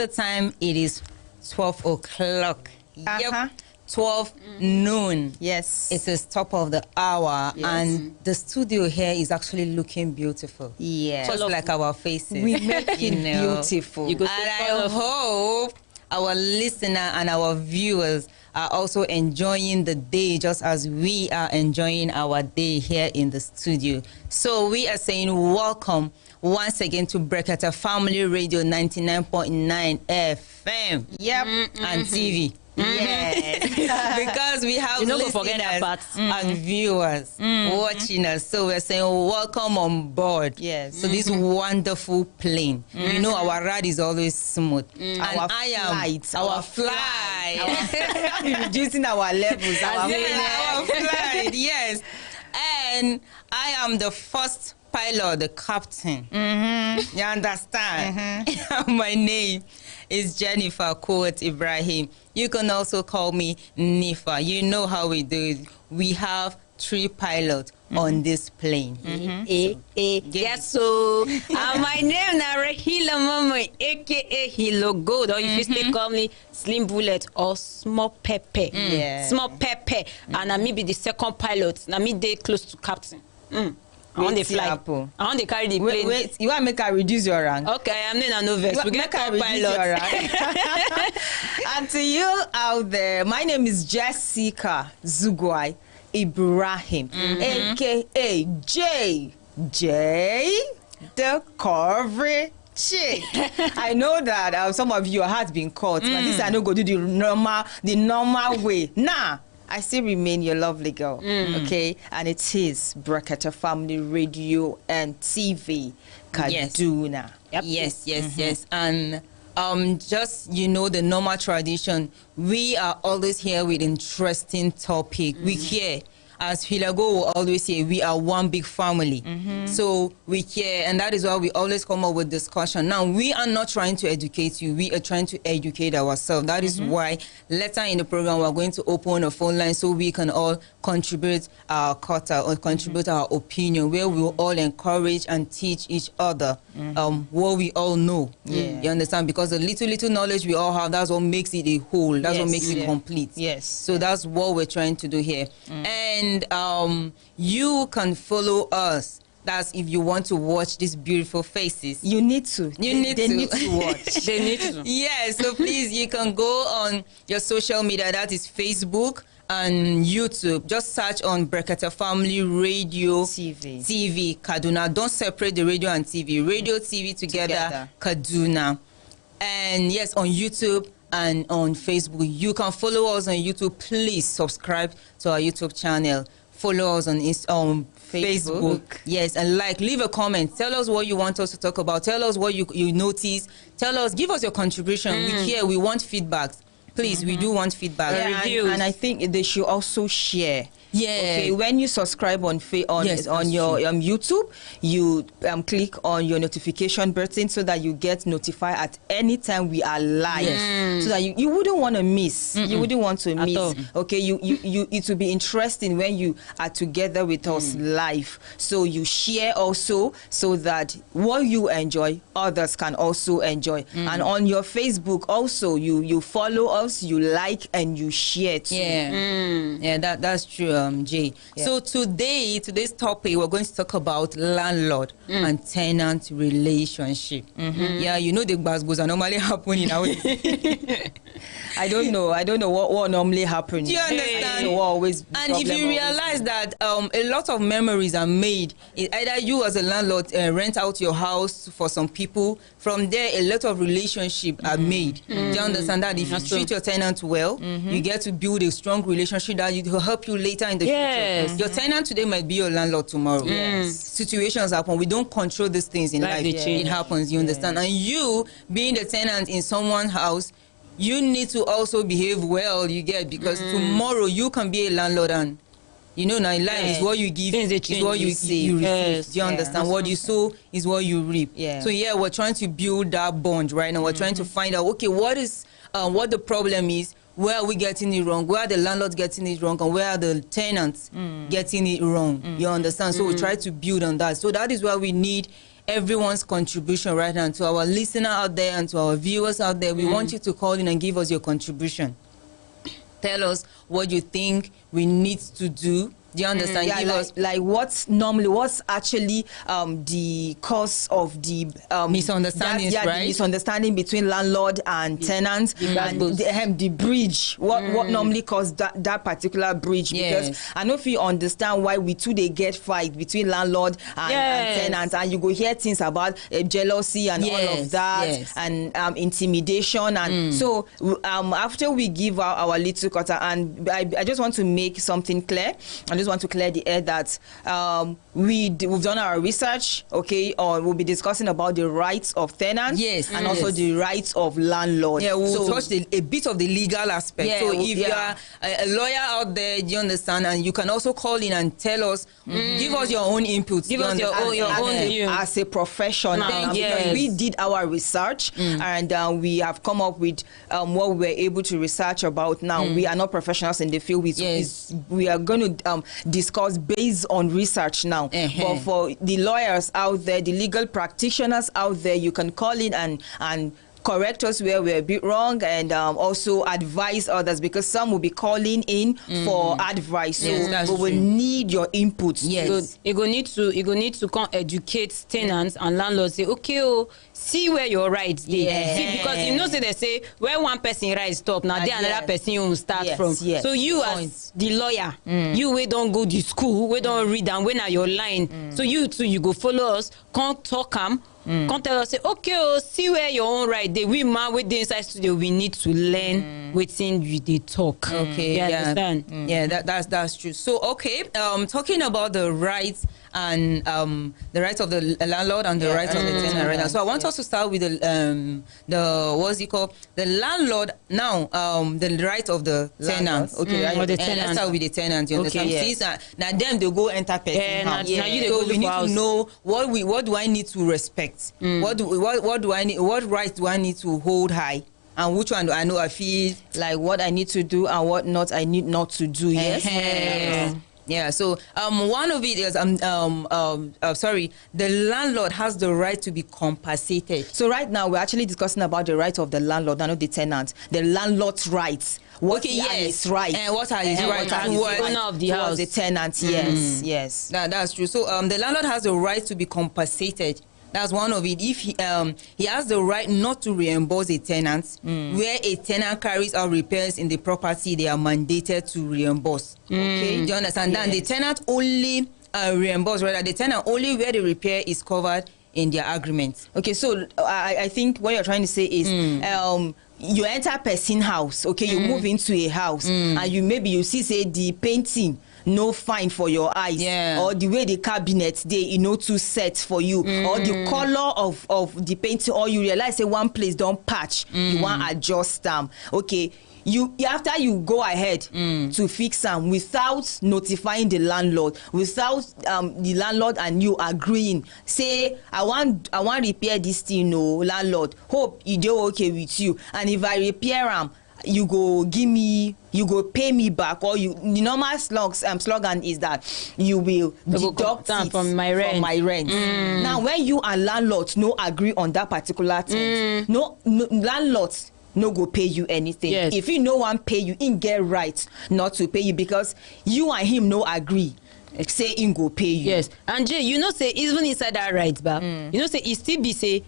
at the time, it is 12 o'clock. Yep. 12 noon. Yes. It is top of the hour, and the studio here is actually looking beautiful. Yeah. Just like our faces. We make it beautiful. And I hope our listener and our viewers are also enjoying the day just as we are enjoying our day here in the studio. So we are saying welcome once again to Brekete Family Radio 99.9 FM. Yep. And TV. Yes. Because we have listeners and viewers watching us. So we're saying welcome on board. Yes. So this wonderful plane. You know our ride is always smooth. And our our flight. Reducing our levels. Our flight, yes. And I am the first pilot, the captain. You understand? My name is Jennifer Quote Ibrahim. You can also call me Nifa. You know how we do it. We have 3 pilots on this plane. Yes, so my name is Rahila Mama, aka Hilo Gold, or if you still call me Slim Bullet or Small Pepper. Small Pepper. And I may be the second pilot. Now me day close to captain. I want to fly. I want to carry the plane. Wait, you want to make her reduce your rank? Okay, I'm not a novice. We get co-pilot. And to you out there, my name is Jessica Zugwai Ibrahim, aka J, the Coverage Chick. I know that some of your hearts been caught, but this I know go do the normal way. Nah. I still remain your lovely girl, okay? And it is Brekete Family Radio and TV, Kaduna. Yes. And just, you know, the normal tradition, we are always here with interesting topic. We here, as Hilago will always say, we are one big family. So we care, and that is why we always come up with discussion. Now, we are not trying to educate you. We are trying to educate ourselves. That is why later in the program, we're going to open a phone line so we can all contribute our quota or contribute our opinion, where we will all encourage and teach each other what we all know. You understand? Because the little knowledge we all have, that's what makes it a whole. That's what makes it complete. So that's what we're trying to do here. And you can follow us. That's if you want to watch these beautiful faces. You need to. They need to watch. They need to. Yes, so please, you can go on your social media. That is Facebook and YouTube. Just search on Brekete Family Radio TV Kaduna. Don't separate the radio and TV. Radio, TV together. Kaduna. And yes, on YouTube and on Facebook. You can follow us on YouTube. Please subscribe to our YouTube channel. Follow us on Facebook. Yes, and leave a comment. Tell us what you want us to talk about. Tell us what you notice. Give us your contribution. We care. We want feedbacks. Please, we do want feedback. And I think they should also share. Okay, when you subscribe on your YouTube, you click on your notification button so that you get notified at any time we are live, so that you wouldn't want to miss. You wouldn't want to miss. Okay, it will be interesting when you are together with us live. So you share also, so that what you enjoy, others can also enjoy. And on your Facebook also, you follow us, you like, and you share too. That's true. Jay. So today's topic, we're going to talk about landlord and tenant relationship. Yeah, you know the goes are normally happening nowadays. I don't know what normally happens. Do you understand? And if you realize that a lot of memories are made, either you as a landlord rent out your house for some people, from there a lot of relationships are made. Do you understand that? If you treat your tenant well, you get to build a strong relationship that will help you later in the future. Your tenant today might be your landlord tomorrow. Situations happen. We don't control these things in life. It happens, you understand? And you, being the tenant in someone's house, you need to also behave well, because tomorrow you can be a landlord, and now in life is what you give is what you receive. Do you understand? What you sow is what you reap. So we're trying to build that bond right now. We're trying to find out, okay, what the problem is, where are we getting it wrong, where are the landlords getting it wrong, and where are the tenants getting it wrong. You understand? So we try to build on that. So that is why we need everyone's contribution right now. To our listener out there and to our viewers out there, we want you to call in and give us your contribution. Tell us what you think we need to do. Do you understand? Yeah, like what's actually the cause of the misunderstandings, right? The misunderstanding between landlord and tenants, and the bridge. What normally caused that particular bridge? Because I know if you understand why we too they get fight between landlord and tenants, and you go hear things about jealousy and all of that, and intimidation, and so after we give our little quarter, and I just want to make something clear. I just want to clear the air that we've done our research, okay, or we'll be discussing about the rights of tenants, and also the rights of landlords. Yeah, we'll touch a bit of the legal aspect. Yeah, so if you are a lawyer out there, do you understand? And you can also call in and tell us, give us your own input. Give us your own view. As a professional, because we did our research and we have come up with what we were able to research about. Now, we are not professionals in the field. We are going to discuss based on research now. But for the lawyers out there, the legal practitioners out there, you can call in and correct us where we're a bit wrong, and also advise others, because some will be calling in for advice. So we will need your input. Yes. You go need to come educate tenants and landlords. Say, okay, see where your rights dey. See, because you know, say they say where one person right stop, now there another person you will start from. So you as the lawyer, you we don't go to school, we don't read, and when are your line. So you too, you go follow us, come talk come tell us, say, okay, see where your own right dey. We man with the inside studio, we need to learn within you they talk. Okay, you understand? Yeah, that's true. So okay, talking about the rights and the rights of the landlord and the rights of the tenant right now. So I want us to start with the what's it called? The landlord now, the right of the tenant. Okay, right? Or the Let's tenant. start with the tenant. You understand? Since now them they go enter person house. Now you they So go we need house. to know what do I need to respect? What do I need? What rights do I need to hold high? And which one do I know I feel Like what I need to do and what not I need not to do. Yeah, so one of it is the landlord has the right to be compensated. So right now we're actually discussing about the right of the landlord and not the tenant. The landlord's rights. What are his rights? And what are his rights? The owner of the house. The tenant, yes. That's true. So the landlord has the right to be compensated. That's one of it. If he has the right not to reimburse a tenant, where a tenant carries out repairs in the property, they are mandated to reimburse. Okay, do you understand? Then the tenant only reimburse, rather the tenant only where the repair is covered in their agreement. Okay, so I think what you're trying to say is you enter person house, okay, you move into a house and you see say the painting no fine for your eyes, or the way the cabinet they too set for you, or the color of the painting, or you realize say one place don't patch, you want adjust them. Okay, you after you go ahead to fix them without notifying the landlord, without the landlord and you agreeing, say I want repair this thing, landlord, hope you do okay with you, and if I repair them, you go pay me back, or the normal slogan is that you will deduct it from my rent. Now when you and landlords no agree on that particular thing, no landlords no go pay you anything. If he no one pay you, he get right not to pay you, because you and him no agree. Say he go pay you. Yes, and Jay, say even inside that right, but say it still be say,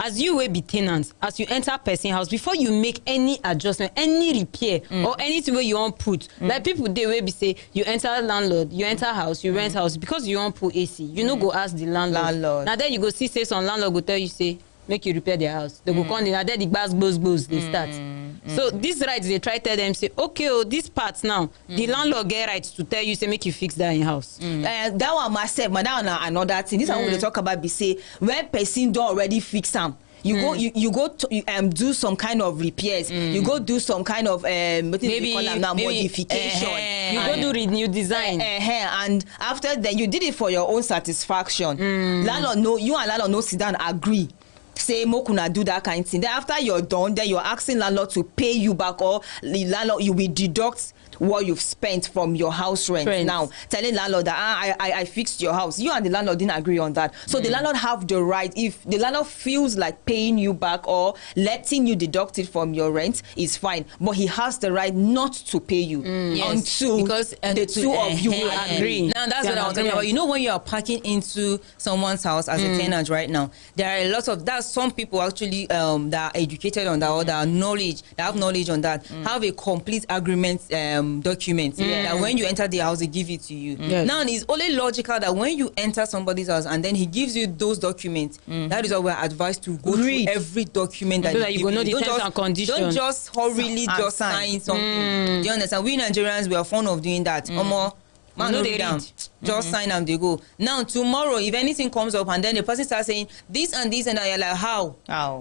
as you will be tenants, as you enter person house, before you make any adjustment, any repair, or anything where you want put, like people they will be say, you enter landlord, you enter house, you rent house, because you want put AC, you no go ask the landlord. Now then you go see say some landlord go tell you say, make you repair their house. They go come in, and then the gbas they start. So these rights they try tell them say, okay, this part now, the landlord get rights to tell you say make you fix that in house. That one myself, but that one another thing. This one we talk about be say when person don't already fix them. You go to do some kind of repairs. You go do some kind of maybe modification. You go do renew design. And after then you did it for your own satisfaction. Landlord you and landlord no sit down agree. Say mokuna do that kind of thing. Then after you're done, then you're asking landlord to pay you back, or the landlord you will deduct what you've spent from your house rent. Now, telling landlord that I fixed your house. You and the landlord didn't agree on that. So the landlord have the right, if the landlord feels like paying you back or letting you deduct it from your rent, is fine. But he has the right not to pay you until because the two of you agree. Now that's what I was talking about. You know, when you are parking into someone's house as a tenant right now, there are a lot of that. Some people actually that are educated on that or that have knowledge on that, have a complete agreement document that when you enter the house they give it to you. Now it's only logical that when you enter somebody's house and then he gives you those documents, that is why we're advised to go through every document that so that you go know the terms and conditions. Don't just hurriedly just sign something. Do you understand? We Nigerians, we are fond of doing that. Man, no, they read. Just sign and they go. Now tomorrow, if anything comes up and then the person starts saying this and this and that, you're like, how?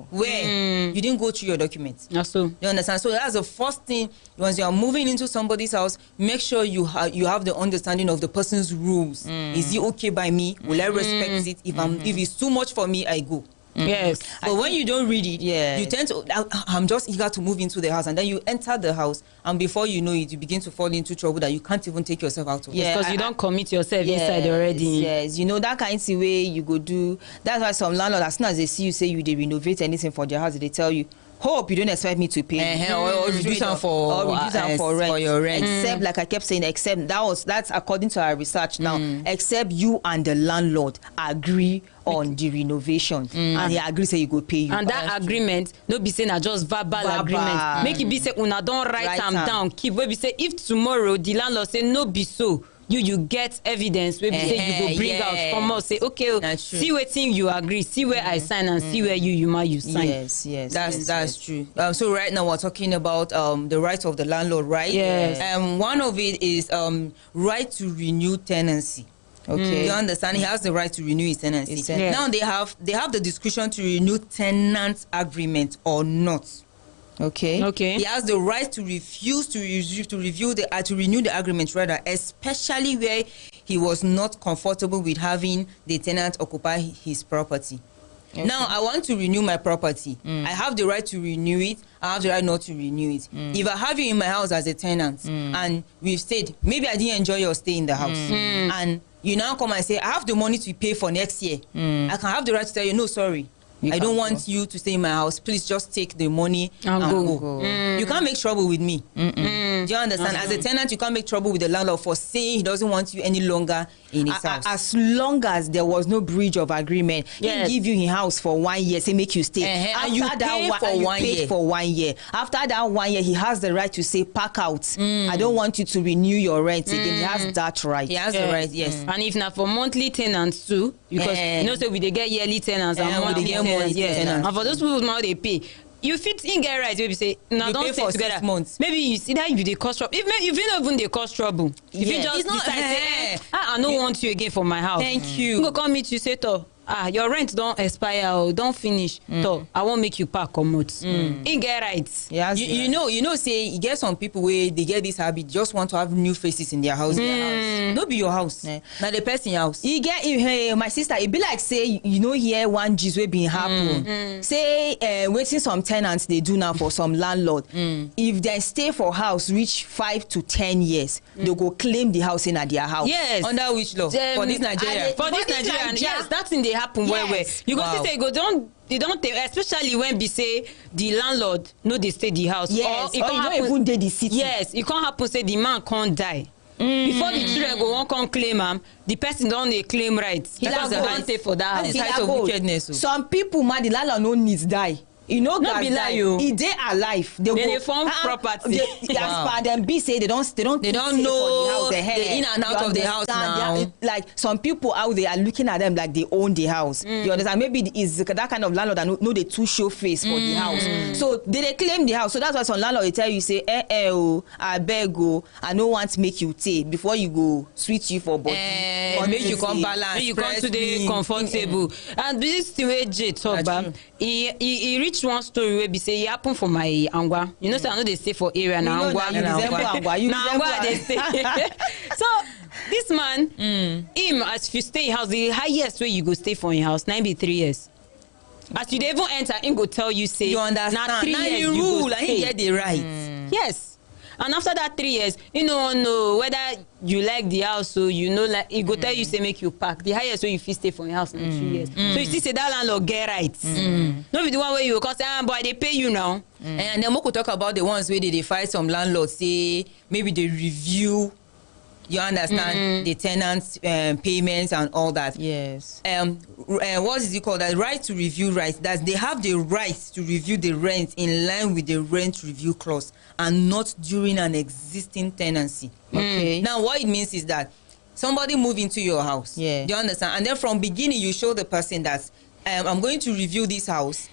Where? You didn't go through your documents. So you understand? So that's the first thing. Once you are moving into somebody's house, make sure you have the understanding of the person's rules. Is it okay by me? Will I respect it? If it's too much for me, I go. Yes. But when you don't read it, you tend to, I'm just eager to move into the house, and then you enter the house, and before you know it, you begin to fall into trouble that you can't even take yourself out of. Because you don't commit yourself inside already. Yes, you know that kind of way you go do. That's why some landlords, as soon as they see you say you they renovate anything for their house, they tell you, hope you don't expect me to pay or reduce them for your rent. Except, like I kept saying, except that's according to our research now. Except you and the landlord agree on the renovation, and he agree say you go pay you. And that agreement, no be saying just verbal agreement. Make it be say una don't write them down. Keep where be say if tomorrow the landlord say no be so. You get evidence where say you go bring out come out say okay, see wetin you agree, see where I sign and see where you sign. Yes, that's true. So right now we're talking about the rights of the landlord, right? Yes. One of it is right to renew tenancy. Okay, you understand? He has the right to renew his tenancy. Now they have the discretion to renew tenant agreement or not. Okay. He has the right to refuse to renew the agreement, rather, especially where he was not comfortable with having the tenant occupy his property. Now I want to renew my property. I have the right to renew it. I have the right not to renew it. If I have you in my house as a tenant and we've stayed, maybe I didn't enjoy your stay in the house, and you now come and say I have the money to pay for next year, I can have the right to tell you no, sorry, I don't want you to stay in my house. Please just take the money and go. You can't make trouble with me. Do you understand? As a tenant, you can't make trouble with the landlord for saying he doesn't want you any longer in his house. As long as there was no breach of agreement, he give you his house for 1 year, say make you stay. After you pay for 1 year. After that 1 year, he has the right to say pack out. I don't want you to renew your rent again. He has that right. He has the right, yes. And if not for monthly tenants too, because you know, so we they get yearly tenants and monthly tenants. And for those people now they pay. You fit in get right, maybe say now don't stay together. 6 months. Maybe you see that you they cause trouble. If you don't even they cause trouble, if you just decide say, I don't want you again for my house. Thank you. Go come meet you say to. Your rent don't expire or don't finish. So I won't make you pack or moot. In get right. Yes, you know, say you get some people where they get this habit, just want to have new faces in their house. Not be your house. Now the person house. You get my sister, it be like say you know here one gist wey been happen. Say waiting some tenants they do now for some landlord. If they stay for house reach 5 to 10 years, they go claim the house in at their house. Yes. Under which law? For this Nigeria. For this Nigeria. Yes, that's in the happen where you go see say you go they don't take, especially when be say the landlord no they stay the house. Yes, or you don't even dey the city. Yes, it can't happen say the man can't die. Before the children go on come claim the person don't they claim rights. He doesn't want to pay for that. That is height of wickedness. Some people man the landlord no needs die. You know, not be like you. If they alive, they form property. As per them, be say they don't know the house, the in and out of the house now. Like some people out there are looking at them like they own the house. You understand? Maybe it's that kind of landlord that know they too show face for the house. So they claim the house. So that's why some landlord they tell you say, I beg you, I don't want to make you take before you go switch you for body. Make you come balance. You come today comfortable. And this thing where Jay talk about, he reach one story where be say it happen for my angwa. You know, so I know they stay for area now. Angwa they stay. So this man, him as if you stay in house, the highest way you go stay for your house, 93 years. As you even enter, him go tell you say, you understand. Now 3 years you rule and he get the right. Yes. and after that 3 years you no know whether you like the house, so you know, like e go tell you say make you pack the highest way you fit stay for your house na 2 years. So you see say that landlord get rights. No be the one where you go come say but they pay you now. And then we could talk about the ones where they fight some landlords, say maybe they review, you understand, the tenants payments and all that. Yes. What is it called? That right to review rights. That they have the right to review the rent in line with the rent review clause and not during an existing tenancy. Okay. Now what it means is that somebody move into your house. Yeah. Do you understand? And then from beginning you show the person that I'm going to review this house.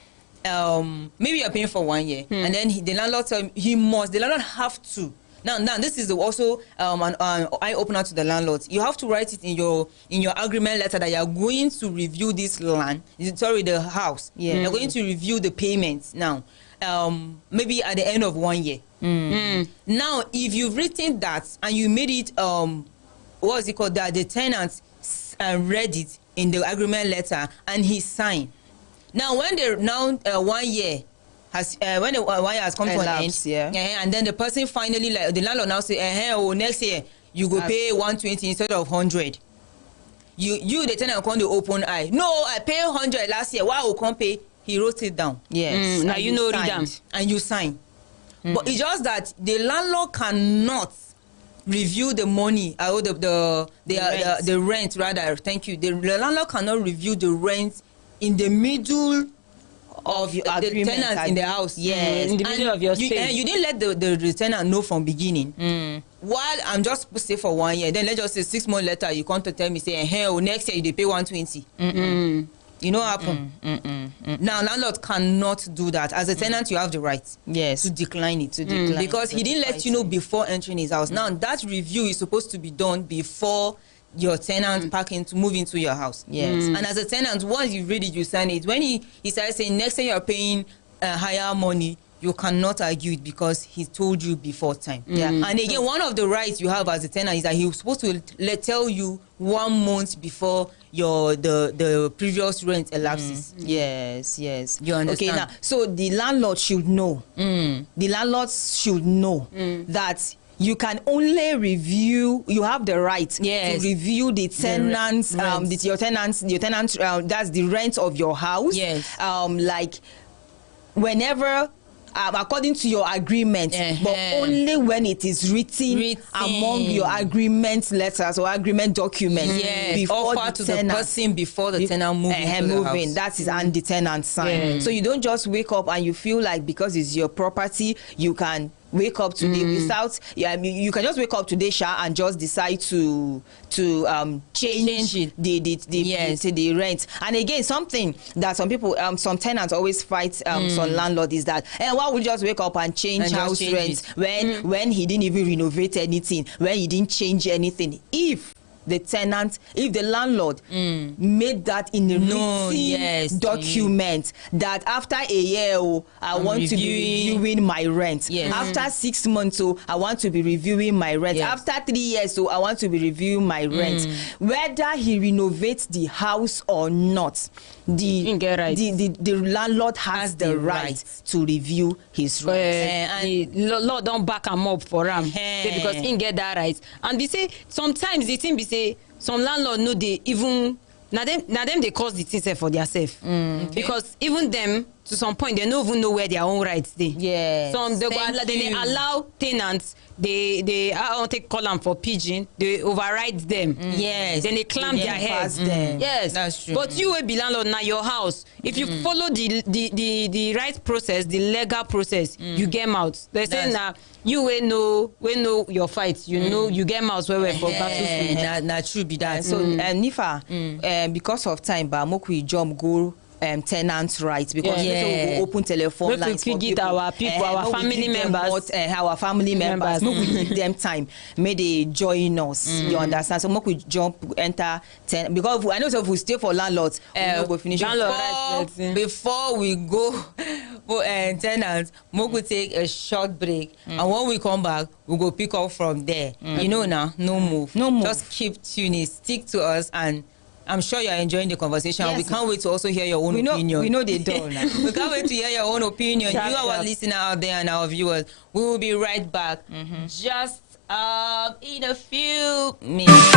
Maybe you're paying for 1 year, and then the landlord tell the landlord have to. Now this is also an eye opener to the landlord. You have to write it in your agreement letter that you are going to review this the house. Yeah. You're going to review the payments now. Maybe at the end of 1 year. Now, if you've written that and you made it what is it called, that the tenant read it in the agreement letter and he signed. Now, when the 1 year has when the 1 year has come to an end, yeah. And then the person finally, like the landlord now say, next year you go pay 120 instead of 100. You the tenant come to open eye. No, I pay 100 last year. Why I will come pay? He wrote it down. Yes. Now you know read them. And you sign. But it's just that the landlord cannot review the money, the rent rather. Thank you. The landlord cannot review the rent in the middle of the tenants in the house. Yes, in the middle of your stay. You didn't let the tenant know from beginning. While I'm just supposed to stay for 1 year, then let's just say 6 months later you come to tell me say, next year you pay 120. You know what happen? Now landlord cannot do that. As a tenant, you have the right to decline it. Because he didn't let you know before entering his house. Now that review is supposed to be done before your tenant move into your house. Yes. And as a tenant, once you read it, you sign it. When he starts saying next time you are paying higher money, you cannot argue it because he told you before time. And again, one of the rights you have as a tenant is that he was supposed to tell you 1 month before the previous rent elapses. Yes. You understand? Okay, now so the landlord should know. The landlord should know that you can only review. You have the right to review the tenants, your tenants. That's the rent of your house. Yes. Like whenever. According to your agreement, but only when it is written among your agreement letters or agreement documents before offer to the person before the tenant move into the house. That is and the tenant sign. So you don't just wake up and you feel like because it's your property you can wake up today without you can just wake up today and just decide to change the rent. And again, something that some people some tenants always fight some landlord is that why would you just wake up and change house rent when he didn't even renovate anything, when he didn't change anything. If the landlord made that in a written document that after a year I want to be reviewing my rent, after 6 months I want to be reviewing my rent, after 3 years I want to be reviewing my rent, whether he renovates the house or not, the landlord has the right to review his rent. And the law don't back him up for him because he get that right. And they say sometimes the thing be say some landlord know they even now them they cause the thing for themselves because even them to some point they don't even know where their own rights they. Some they allow tenants they I don't take call them for pigeon, they override them. Then they clamp their heads. That's true. But you will be landlord now your house. If you follow the right process, the legal process, you get out. They say now you will know your fight. You know you get out where for battlefield. That should be that. So Nifa, because of time, but we jump go tenants' rights because we open telephone lines for people. Our people, our family members, our family members. Make we give them time. May they join us. You understand? So make we jump enter because I know if we stay for landlords, we no go finish. Before we go for tenants, make we take a short break, and when we come back, we go pick up from there. You know now, no move. Just keep tuning, stick to us, and I'm sure you're enjoying the conversation. Yes. We can't wait to also hear your own opinion. We know they don't. We can't wait to hear your own opinion. You, our listener out there, and our viewers. We will be right back. Just in a few minutes.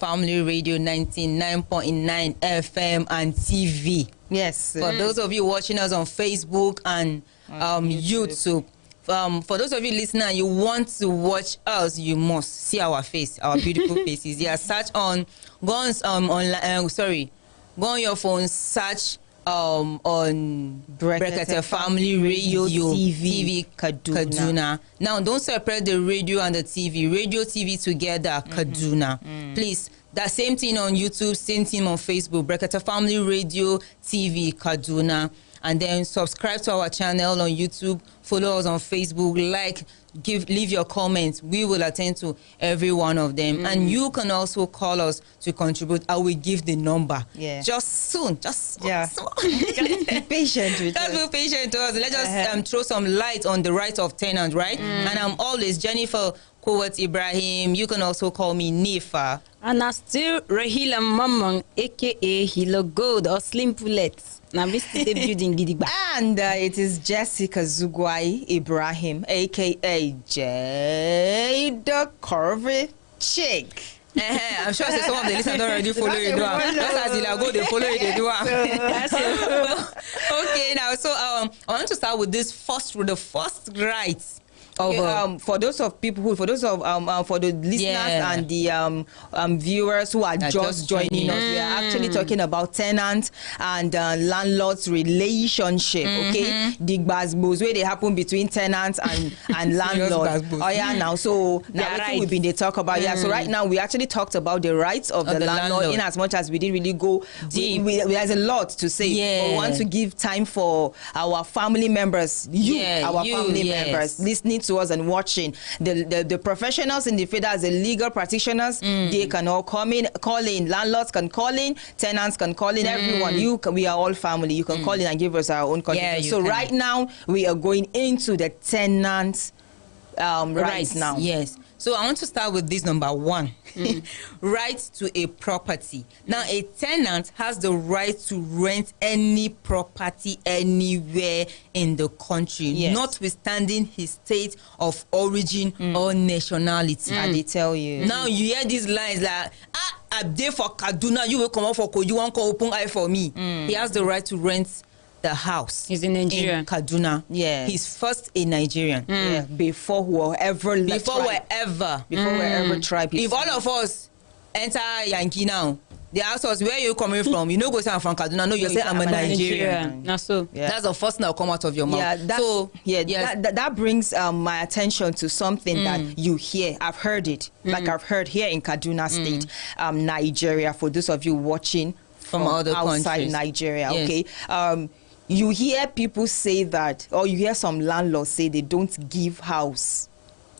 Family Radio 99.9 FM and TV. Yes. For those of you watching us on Facebook and YouTube. For those of you listening and you want to watch us, you must see our face, our beautiful faces. Yeah, search on, go on your phone, search on Brekete Family Radio TV Kaduna. Now, don't separate the radio and the TV. Radio, TV together, Kaduna. Please, that same thing on YouTube, same thing on Facebook. Brekete Family Radio TV Kaduna. And then subscribe to our channel on YouTube. Follow us on Facebook. Leave your comments. We will attend to every one of them. And you can also call us to contribute. I will give the number. Yeah. Just soon. Just be patient with us. Just be patient with us. Let us throw some light on the rights of tenants, right? And I'm always Jennifer Kowat Ibrahim. You can also call me Nifa. And I'm still Rahila Mamang, aka Hilo Gold or Slim Pullets. Now we still building Gidigba. And it is Jessica Zugwai Ibrahim, aka J the Curvy Chick. I'm sure some of the listeners don't already follow you. As you go, they follow you. They do. Okay, now I want to start with the first rights. For those of people for the listeners and the viewers who are just joining us, we are actually talking about tenant and landlord's relationship. Okay, the gbasgbos where they happen between tenants and landlord. So now we've been they talk about So right now we actually talked about the rights of the landlord. In as much as we didn't really go deep, there's a lot to say. We want to give time for our family members, family members listening to us and watching, the professionals in the field, as the legal practitioners, they can all call in. Landlords can call in, tenants can call in, everyone. We are all family. You can call in and give us our own contribution. Yeah, so right now, we are going into the tenant rights now. Yes. So I want to start with this number 1, right to a property. Now, a tenant has the right to rent any property anywhere in the country, notwithstanding his state of origin or nationality. And they tell you. Now you hear these lines like, I'm there for Kaduna, you will come out for Kogi, you won't come open eye for me. He has the right to rent the house. He's in Nigeria. In Kaduna. Yeah. He's first a Nigerian. Yeah. Before wherever tribe. If all of us enter Yankee now, they ask us, where you coming from? You know, go say I'm from Kaduna. No, you say I'm a Nigerian. Not so. Yeah. That's the first thing that will come out of your mouth. Yeah, that brings my attention to something that you hear. I've heard it. Like I've heard here in Kaduna State, Nigeria, for those of you watching from other outside countries. Nigeria, okay? You hear people say that, or you hear some landlords say they don't give house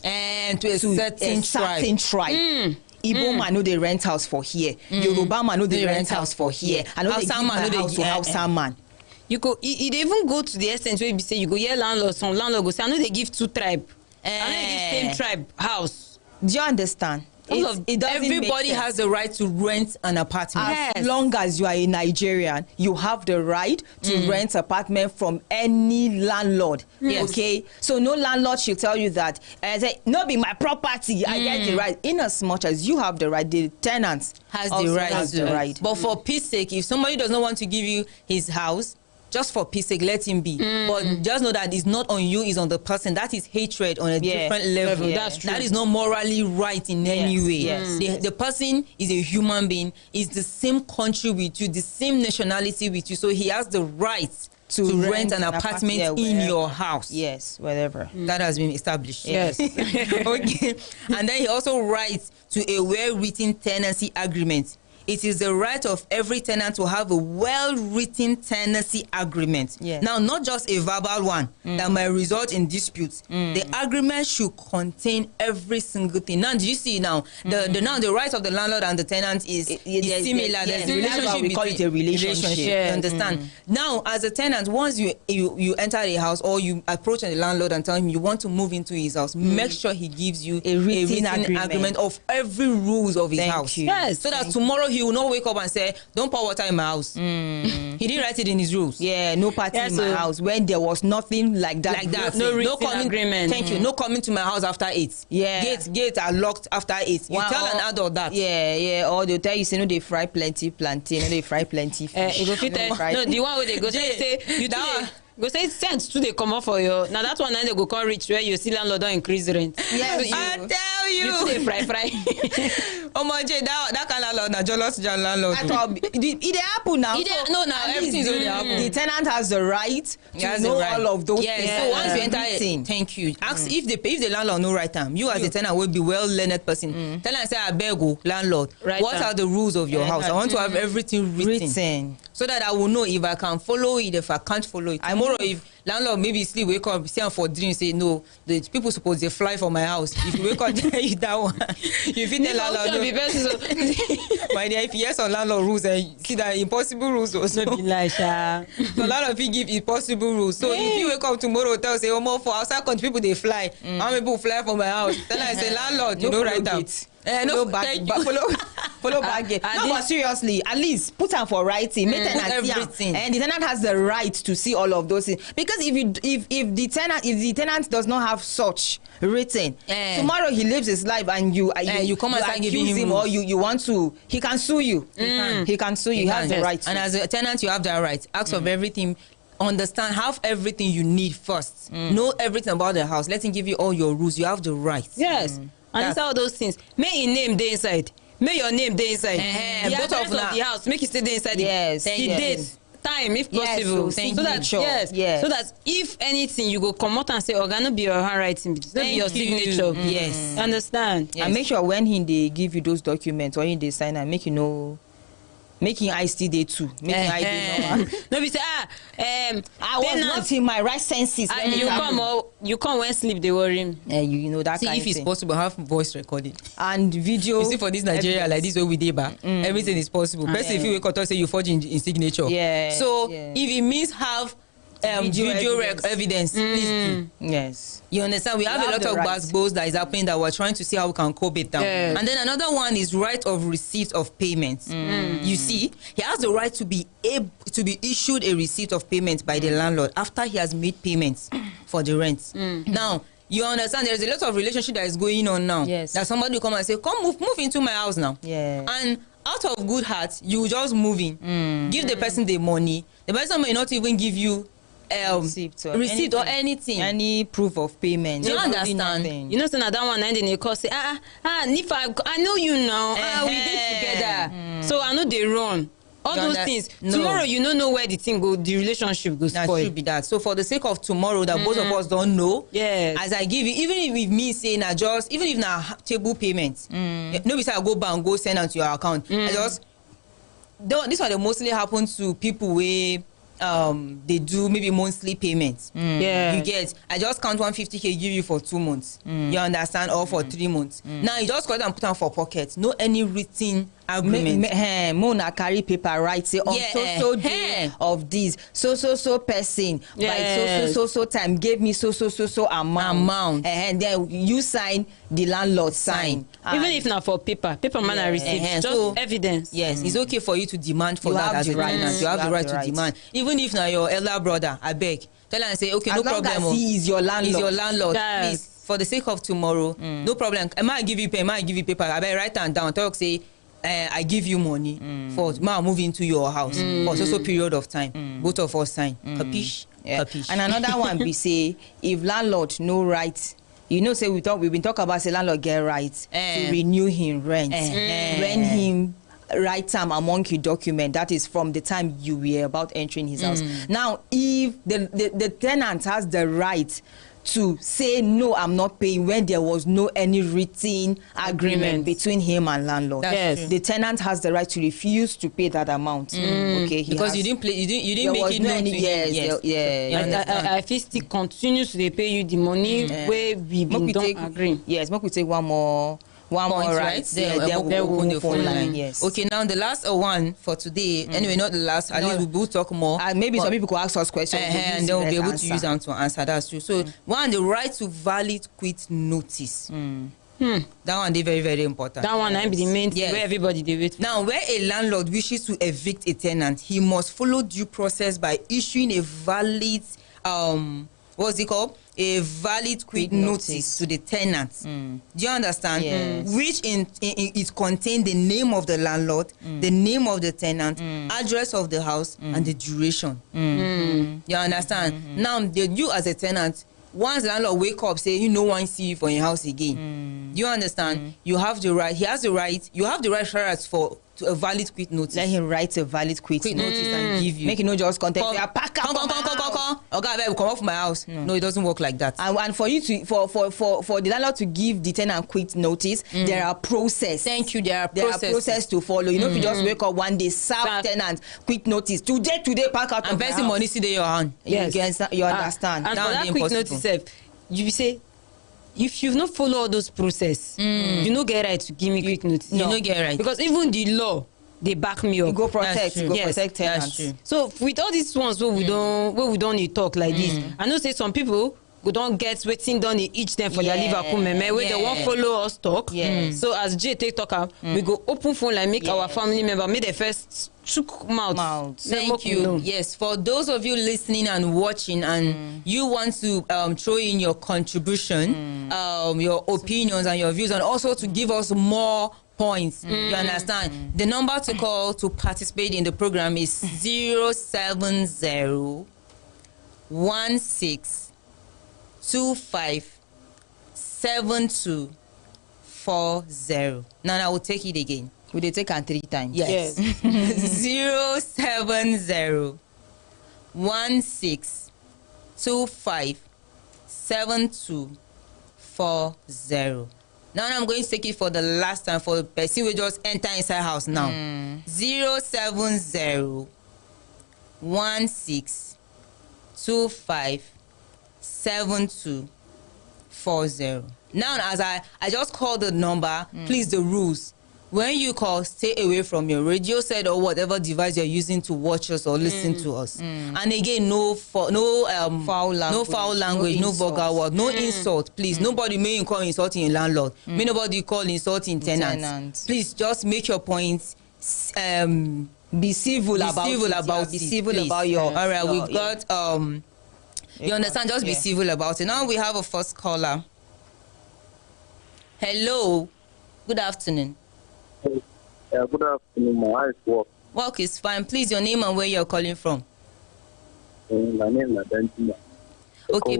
and to a certain tribe. Igbo man know they rent house for here. Yoruba man know they rent house for here. I know they give my house to Hausa man. You go, it even go to the extent where you say you go hear landlord, some landlord go say, I know they give 2 tribe. I know they give same tribe house. Do you understand? Everybody has the right to rent an apartment. As long as you are a Nigerian, you have the right to rent apartment from any landlord. Okay, so no landlord should tell you that no be my property. I get the right. In as much as you have the right, the tenant has the right. But for peace sake, if somebody does not want to give you his house, just for peace sake, let him be. But just know that it's not on you, it's on the person. That is hatred on a different level. That's true. That is not morally right in any way. The person is a human being, is the same country with you, the same nationality with you, so he has the right to rent an apartment in your house. Yes, whatever. That has been established. Yes. Okay. And then he also writes to a well-written tenancy agreement. It is the right of every tenant to have a well-written tenancy agreement. Yeah. Now, not just a verbal one that might result in disputes. The agreement should contain every single thing. Now, do you see now? The right of the landlord and the tenant is similar. There's a relationship. We call it a relationship. You understand? Now, as a tenant, once you enter a house or you approach the landlord and tell him you want to move into his house, make sure he gives you a written agreement of every rules of his house. Yes. So that tomorrow he will not wake up and say, don't pour water in my house. He didn't write it in his rules. Yeah, no party in my house when there was nothing like that. No coming, agreement. Thank you. No coming to my house after 8. Yeah. Gates are locked after 8. You tell an adult that. Yeah. Or they'll tell you, say, no, they fry plenty plantain, no, they fry plenty fish. No, the one where they go say you go say cents to they come up for you. Now that one, then they go come reach where you see landlord don't increase rent. Yes, I tell you. You say fry. Oh my God, that kind of landlord, jealous landlord. It happen now. Everything is only happen. The tenant has the right to know all of those things. So once you enter, thank you. Ask if the landlord no right time. You as a tenant will be well-learned person. Tell and say, I beg you, landlord. What are the rules of your house? I want to have everything written. So that I will know if I can follow it, if I can't follow it. Tomorrow, if landlord maybe sleep, wake up, see him for dream, say, no, the people suppose they fly for my house. If you wake up, tell you that one. You fit tell landlord, no. My dear, if you hear some landlord rules, and see that impossible rules also. So a lot of people give impossible rules. So if you wake up tomorrow, tell, say, oh, more for outside country, people, they fly. How many people fly for my house? Then I say, landlord, you know right now. Follow back. No, but seriously, at least put them for writing. Make tenant everything, and the tenant has the right to see all of those things. Because if the tenant does not have such written, tomorrow he lives his life and you come and accuse him, or you want to, he can sue you. He can sue you. He has the right. And as a tenant, you have that right. Ask of everything. Understand, have everything you need first. Know everything about the house. Let him give you all your rules. You have the right. Yes. And it's all those things. May your name day inside. May your name day inside. The address of the house. Make it stay there inside. Yes. The date, time, if possible. So that if anything, you go come out and say, "Oh, gonna be your handwriting. It's not be your signature." Yes. Understand? And make sure when they give you those documents or they sign and make you know making I still day too. Making I day normal. No be say I was not in my right senses. You come when sleep they worry me. You know that See, kind if of it's thing. possible, have voice recording. And video. You see, for this Nigeria evidence. like this way we dey back, everything is possible. Person if you wake up and say you forge in signature. Yeah. So yeah. if it means have video evidence, please do. Yes. You understand? We have a lot of basketballs that is happening that we're trying to see how we can cope it down. Yes. And then another one is right of receipt of payment. You see, he has the right to be issued a receipt of payment by the landlord after he has made payments for the rent. Now, you understand there's a lot of relationship that is going on now. Yes. That somebody will come and say, come move into my house now. Yeah. And out of good heart, you just move in. Give the person the money. The person may not even give you receipt or anything. Any proof of payment. Do you understand? You know, so now that one, and then they call say, if I know you now, we did together, so I know they run. All those things. No. Tomorrow, you don't know where the thing go, the relationship goes spoil. That should be that. So for the sake of tomorrow, that both of us don't know. Yes. As I give you, even if me saying I just, even if na table payment, no be say I go back and go send out to your account. I just, this one they mostly happen to people where they do maybe monthly payments. Yeah. You get, I just count 150k give you for 2 months. You understand? Or for 3 months. Now you just go ahead and put them for pocket. No any written agreement. Mona carry paper right say on so day of this so person by so time gave me so amount. And then you sign, the landlord sign. Even if not for paper man I receive just so, evidence. Yes, it's okay for you to demand for that as a tenant. You have the right to demand. Even if now your elder brother, I beg, tell her and say, okay, as no long problem. As he is your landlord. He's your landlord. Yes. Please, for the sake of tomorrow, no problem. I might give you pen, I might give you paper. I better write them down. Talk say, I give you money for move into your house for so period of time. Both of us sign. Capiche? Yeah. Capiche. And another one be say, if landlord no right, you know, say we've been talking about say landlord get right to renew him rent. When him right time among your document, that is from the time you were about entering his house. Now, if the tenant has the right to say no, I'm not paying, when there was no any written agreement between him and landlord. Yes. The tenant has the right to refuse to pay that amount. Okay, because you didn't make it known to him. Yes. I feel still continues to pay you the money where we don't agree. Yes, make we take one more right. Then we'll open the phone line. Yes. Okay, now the last one for today. Anyway, not the last. At least we'll talk more. Maybe some people could ask us questions. And then we'll be able to use them to answer. That's true. So one, the right to valid quit notice. That one is very, very important. That one be the main thing where everybody they wait. Now, where a landlord wishes to evict a tenant, he must follow due process by issuing a valid what's it called? A valid quit notice to the tenant. Do you understand? Yes. Which it contains the name of the landlord, the name of the tenant, address of the house, and the duration. You understand? Now, you as a tenant, once the landlord wake up, say you no one see you for your house again. Do you understand? You have the right. He has the right. You have the right for a valid quit notice. Let him write a valid quit notice and give you. Make it no just contact. Come. Okay, I will come off my house. No, it doesn't work like that. And for you to for the landlord to give the tenant quit notice, there are process. Thank you. There are process to follow. You know, if you just wake up one day, serve tenant quit notice today, pack out and person money see your hand. Yes, you understand. And for that quick notice, you say, if you've not followed all those process, you no get right to give me quick notice. You no get right, because even the law they back me up. You go protect tenants. That's true. So with all these ones where we don't need talk like this, I know say some people we don't get waiting done each them for their Liverpool meme where they won't follow us talk. So as Jay take talk we go open phone like make our family member make the first chook mouth. Thank you. Yes, for those of you listening and watching and you want to throw in your contribution, your opinions and your views, and also to give us more points. You understand? The number to call to participate in the program is 070 16 25 7240. Now I will take it again. Will they take 3 times? Yes. 070 16 25 7240. Now I'm going to take it for the last time for the person we just enter inside house now. 070-1625-7240. Now, as I just called the number, please the rules. When you call, stay away from your radio set or whatever device you're using to watch us or listen to us. And again, no foul language, no vulgar word, no insult. Please, nobody may call insulting a landlord. May nobody call insulting tenants. Please, just make your points. Be civil about it. Be civil about your. All right, we've got. You understand? Just be civil about it. Now we have a first caller. Hello. Good afternoon. Good afternoon. My eyes work. Work is fine. Please, your name and where you're calling from. My name is Danjuma. Okay.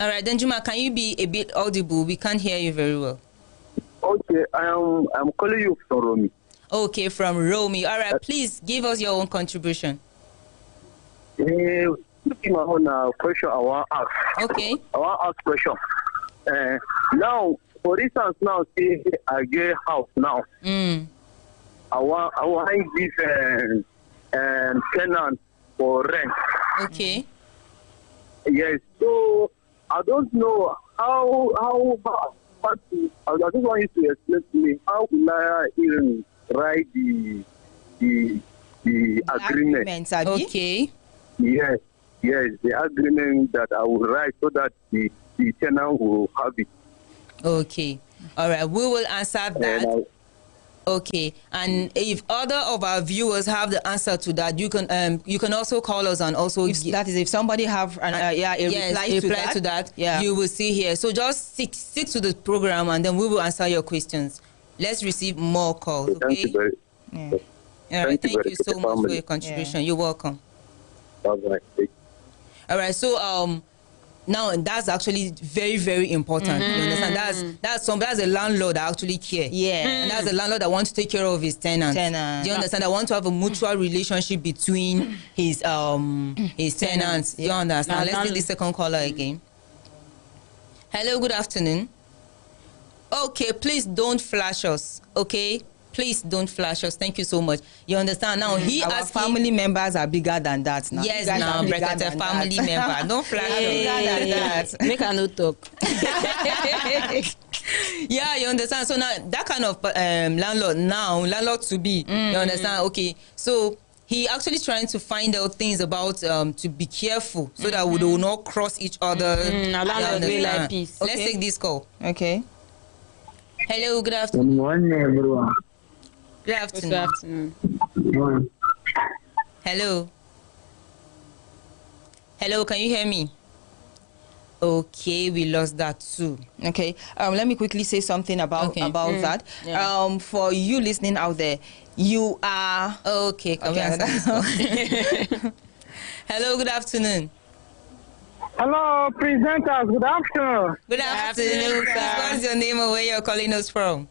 All right, Danjuma, can you be a bit audible? We can't hear you very well. Okay, I'm calling you from Romy. Okay, from Romy. All right, please give us your own contribution. Looking my own question, I want to ask. Okay. I want to ask question. Now, for instance, now say I get house now. I want to give tenant for rent. Okay. Yes. So I don't know how I just want you to explain to me how will I even write the agreement. Okay. Yes, the agreement that I will write so that the tenant will have it. Okay. All right. We will answer that. Okay. And if other of our viewers have the answer to that, you can also call us and also if somebody have a reply to that, you will see here. So just stick to the program and then we will answer your questions. Let's receive more calls. Okay. Thank you very, All right. Thank you so much for your contribution. You're welcome. Bye-bye. All right. So now that's actually very, very important. You understand? That's a landlord that actually care. And that's a landlord that wants to take care of his tenants. Do you understand? I want to have a mutual relationship between his tenants. Do you understand? Let's take the second caller again. Hello, good afternoon. Okay, please don't flash us. Okay. Please don't flash us. Thank you so much. You understand? Now, our family members are bigger than that now. Yes, now, Brekata family member. Don't flash us. Bigger than that. Make a no talk. Yeah, you understand? So now, that kind of landlord to be, you understand? Okay, so he actually trying to find out things about to be careful so that we do not cross each other. Like peace. Let's take this call. Okay. Hello, good afternoon. Good morning, everyone. Good afternoon. Good afternoon. Hello. Hello, can you hear me? Okay, we lost that too. Okay. Let me quickly say something about that. Yeah. For you listening out there, you are okay. Can we answer this call? Hello, good afternoon. Hello, presenters. Good afternoon. Good afternoon. What's your name and where you're calling us from?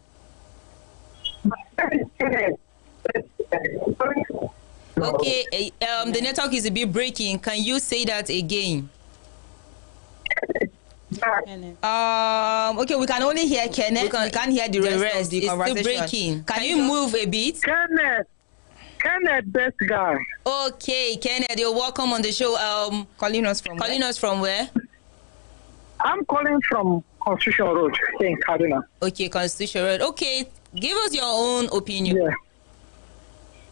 Okay, the network is a bit breaking. Can you say that again? Okay, we can only hear Kenneth. We can't hear the rest of the conversation. It's still breaking. Can you move a bit? Kenneth, best guy. Okay, Kenneth, you're welcome on the show. Calling us from where? I'm calling from Constitution Road in Kaduna. Okay, Constitution Road. Okay, give us your own opinion. Yeah.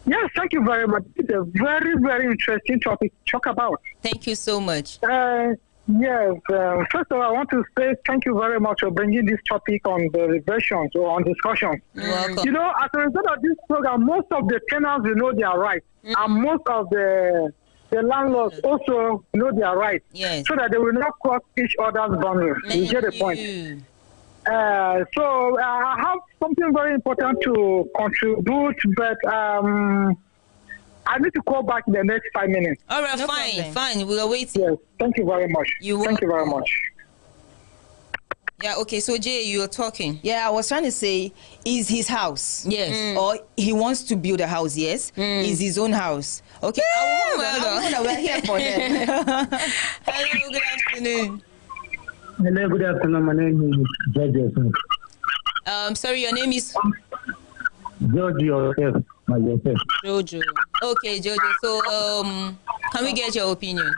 Yes, thank you very much. It's a very, very interesting topic to talk about. Thank you so much. Yes, first of all, I want to say thank you very much for bringing this topic on the reversions or on discussion. You're welcome. You know, as a result of this program, most of the tenants will know their rights, and most of the landlords also know their rights, so that they will not cross each other's boundaries. You get the point. So I have something very important to contribute, but I need to call back in the next 5 minutes. All right, no fine. We are waiting. Yes, thank you very much. Thank you very much. Yeah, okay, so Jay, you are talking. Yeah, I was trying to say, is his house. Yes. Or he wants to build a house, yes. Is his own house. Okay, we're here for them. Hello, good afternoon. Hello, good afternoon. My name is George. Sorry, your name is George yourself. Myself. Jojo. Okay, Jojo. So, can we get your opinion?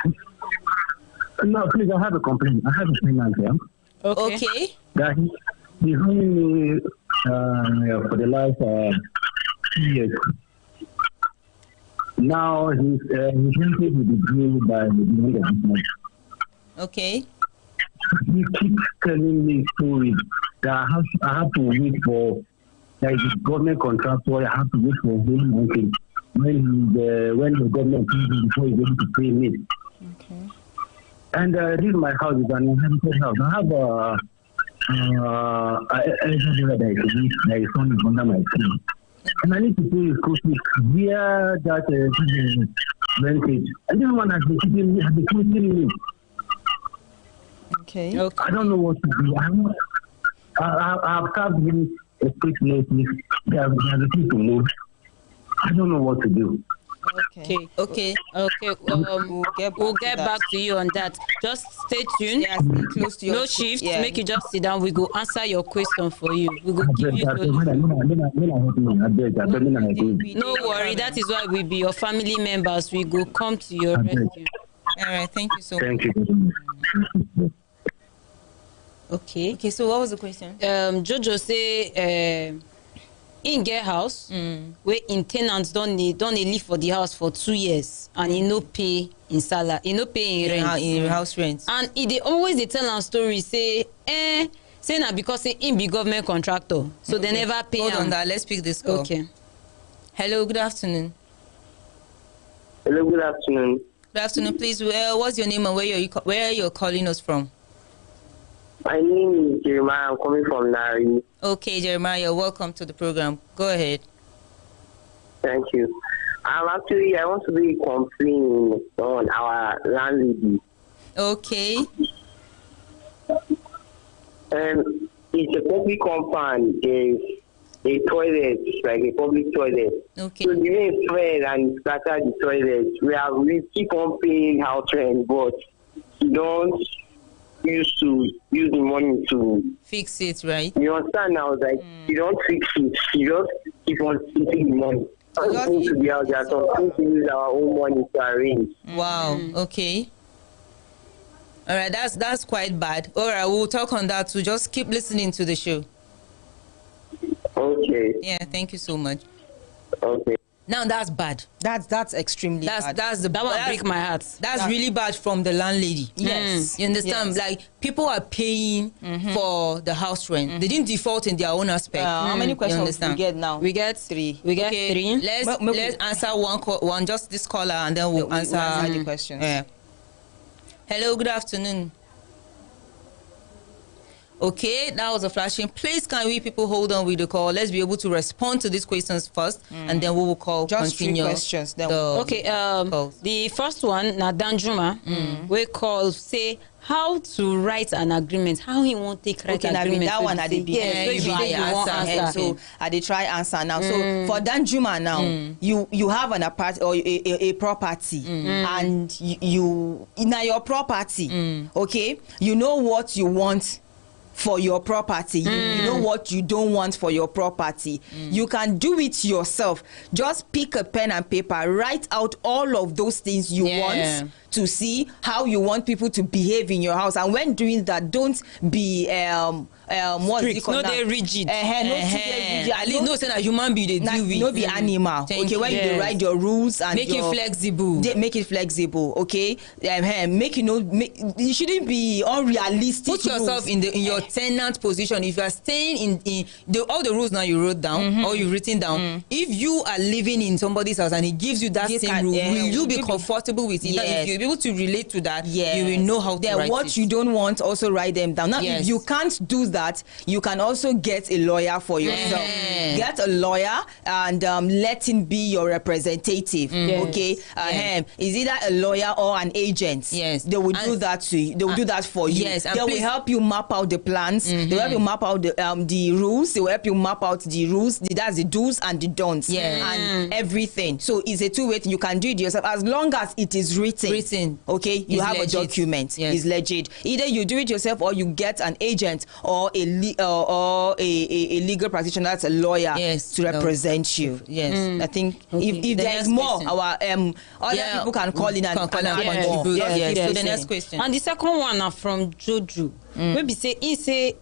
No, please, I have a complaint. I have a tenant here. Okay. That he's owing me for the last 2 years. Now he's rented with the bill by the end of this month. Okay. He keeps telling me stories that I have to wait for, like the government contractor, I have to wait for him until when the government pays me before he's able to pay me. Okay. And this is my house, it's an inhabited house. I have elderly that is son is under my skin. And I need to pay his school fees via that rentage. And this one has been keeping me. Okay. I don't know what to do. I've started giving a quick notice. They are refusing to move. I don't know what to do. Okay. We'll get back to you on that. Just stay tuned. Yes, close to your no shift. Make you just sit down. We go answer your question for you. We go give you. No worry. That is why we be your family members. We go come to your rescue. All right. Thank you so much. Thank you. Okay. So what was the question? Jojo say in get house where in tenants don't live for the house for 2 years and he no pay in salary, he no pay in rent, in house rent, and they always tell am story say na because say him be government contractor, so they never pay. Hold on, that let's pick this call. Okay. Hello, good afternoon. Hello, good afternoon. Good afternoon, please. What's your name and where you're calling us from? My name is Jeremiah. I'm coming from Nari. Okay, Jeremiah, you're welcome to the program. Go ahead. Thank you. I want to be complaining on our landlady. Okay. It's a public compound. There's a toilet, like a public toilet. Okay. So the rain spread and scatter the toilet. We keep on paying house rent, but we don't used to use the money to fix it, right? You understand now? Like you don't fix it, you just keep on keeping the money. Just need to be out there. So we use our own money to arrange. Wow. Okay. All right. That's quite bad. All right. We'll talk on that too. Just keep listening to the show. Okay. Yeah. Thank you so much. Okay. Now that's bad. That's extremely bad. That one break my heart. That's really bad from the landlady. Yes. You understand? Yes. Like people are paying for the house rent. They didn't default in their own aspect. How many questions do we get now? We get 3. We get 3. Let's answer one, just this caller, and then we'll answer the questions. Yeah. Hello, good afternoon. Okay, that was a flashing. Please, can we people hold on with the call? Let's be able to respond to these questions first, and then we will call. Just continue 3 questions. Then the first one, na Danjuma, we call say how to write an agreement. How he won't take write an agreement. That one at the beginning. So I did try answer now. So for Danjuma now, you have an apartment or a property, and you in your property, okay, you know what you want for your property, you know what you don't want for your property. You can do it yourself. Just pick a pen and paper, write out all of those things you want to see how you want people to behave in your house. And when doing that, don't be what's it called? No, they rigid. At least no say that human being they deal with. No be animal. Okay, when you write your rules and make it flexible. Make it flexible. Okay, you shouldn't be unrealistic. Put yourself in your tenant position. If you are staying in all the rules now you wrote down or you've written down, if you are living in somebody's house and he gives you that same rule, will you be comfortable with it? If you'll be able to relate to that, you will know how to write what it. you don't want, also write them down. Now, if you can't do that, that, you can also get a lawyer for yourself. Get a lawyer and let him be your representative. Okay, is either a lawyer or an agent. Yes, they will do that to you. They will do that for you. Yes, they will help you map out the plans. They will help you map out the rules. They will help you map out the rules. That's the do's and the don'ts. And everything. So it's a two-way thing. You can do it yourself as long as it is written. Okay, you have legit. A document. It's legit. Either you do it yourself or you get an agent or a legal practitioner, that's a lawyer, to represent you. I think if there is more, our other people can call in and contribute. So the next question. And the second one now from Jojo. Maybe say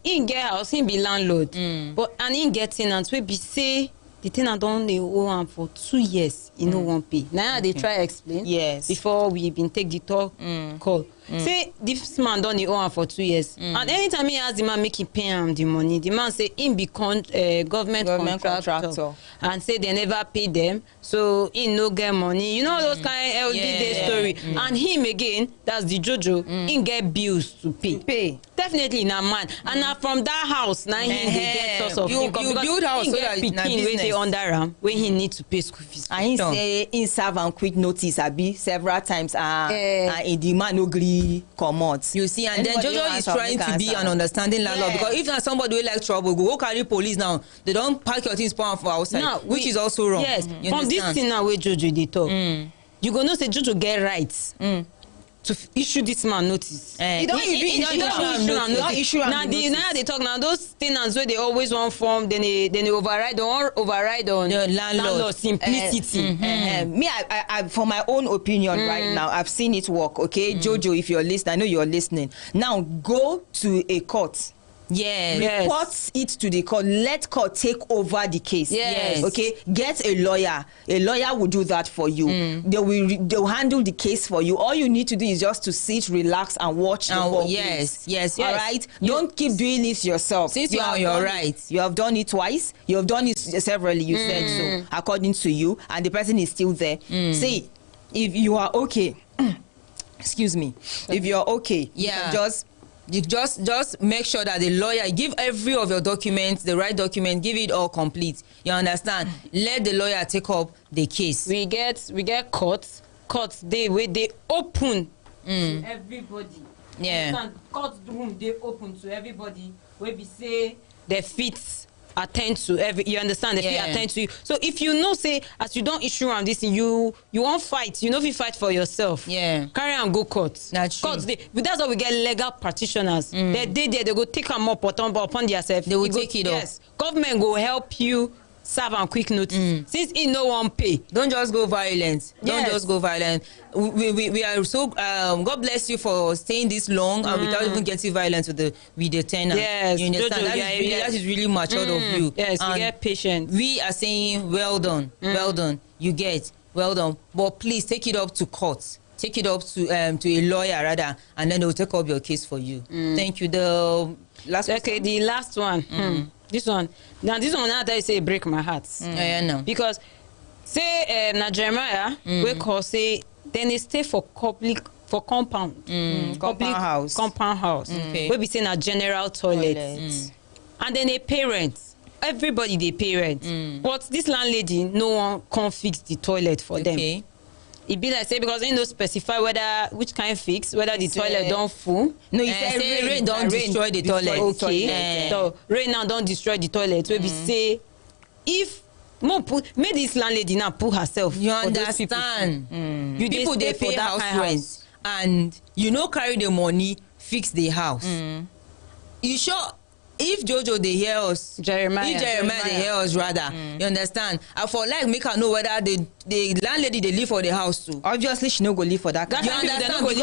he get house, he be landlord, but and he get tenant. Maybe say the tenant don dey owe am for 2 years, he no wan pay. Now they try explain. Before we been take the talk call. Say this man don dey owe am for 2 years, and anytime he ask the man make him pay am the money, the man say him be government contractor, and say they never pay them, so he no get money. You know those kind of LD day story. And him again, that's the Jojo, he get bills to pay. Definitely na man, and na from that house now he dey get source of income. You build house so that pikin wey dey under am wey he need to pay school fees. And he say he serve am quick notice abi several times, and the man no gree comot. You see, and then Jojo is trying to be an understanding landlord, because if na somebody wey like trouble, go carry police now. They don't pack your things for outside, now, which is also wrong. Yes, from this thing now wey Jojo dey talk, you go know say Jojo get rights to issue this man notice. He don't issue am notice. Now they talk now those tenants where they always want form, then they override on the landlord simplicity. Me, I for my own opinion right now, I've seen it work. Okay, Jojo, if you're listening, I know you're listening. Now go to a court. Report it to the court. Let court take over the case. Okay, get a lawyer. A lawyer will do that for you. They will handle the case for you. All you need to do is just to sit, relax, and watch the whole case. All right. Don't keep doing this yourself. Since you are your right. You have done it twice. You have done it severally. You said so, according to you, and the person is still there. See, if you are okay, excuse me. If you're okay, you can just make sure that the lawyer give every of your documents, the right document, give it all complete. You understand? Let the lawyer take up the case. We get courts they open to everybody. Court room they open to everybody where we say they fit attend to you understand, they attend to you. So if you know say as you don't issue on this thing, you won't fight, you know, if you fight for yourself, carry and go court. That's why we get legal practitioners. They go take them up upon themselves. They will take it up. Government go help you serve and quick notice. Since he no one pay, don't just go violent. Don't just go violent. We are so God bless you for staying this long and without even getting violent with the tenant. You understand? That is really matured of you. Yes, and we get patient. We are saying well done, well done. You get well done, but please take it up to court. Take it up to a lawyer rather, and then they will take up your case for you. Thank you. The last the last one. This one now I say break my heart. No. Because say na Jeremiah we call say then they stay for compound compound house we be say na general toilet and then a parent, everybody they parent, but this landlady no one can fix the toilet for them. It be like say because they no specify which kind fix, whether the toilet don't full. No, you say rain don't destroy the toilet. Okay, so rain now don't destroy the toilet. We be say if make this landlady now put herself. You understand? You people they pay house rent and you know carry the money fix the house. You sure? If Jojo they hear us, Jeremiah they hear us rather, you understand? I for like make her know whether the landlady they live for the house too. Obviously she no go live for that. You understand? Because